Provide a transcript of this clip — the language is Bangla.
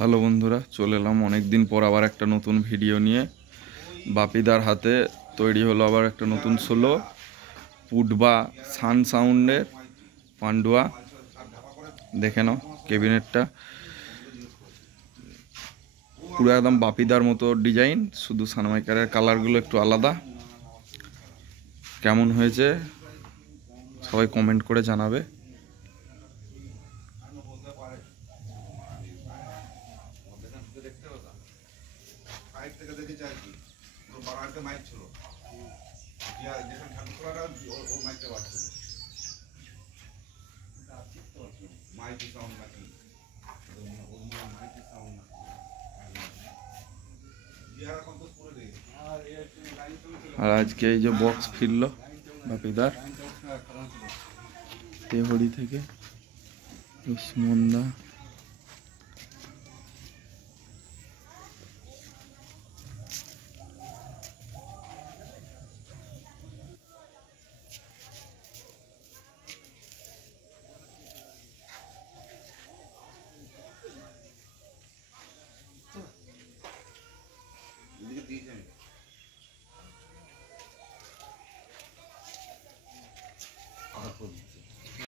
হ্যালো বন্ধুরা, চলে এলাম অনেক দিন পর আবার একটা নতুন ভিডিও নিয়ে। বাপিদার হাতে তৈরি হলো আবার একটা নতুন সোলো, পুডবা সান সাউন্ডের পান্ডুয়া। দেখে নাও ক্যাবিনেটটা পুরো একদম বাপিদার মতো ডিজাইন, শুধু সানমাইকারের কালারগুলো একটু আলাদা। কেমন হয়েছে সবাই কমেন্ট করে জানাবে। আর আজকে এই যে বক্স ফিরলো বাপিদার তেহরি থেকে, উসমন্দা।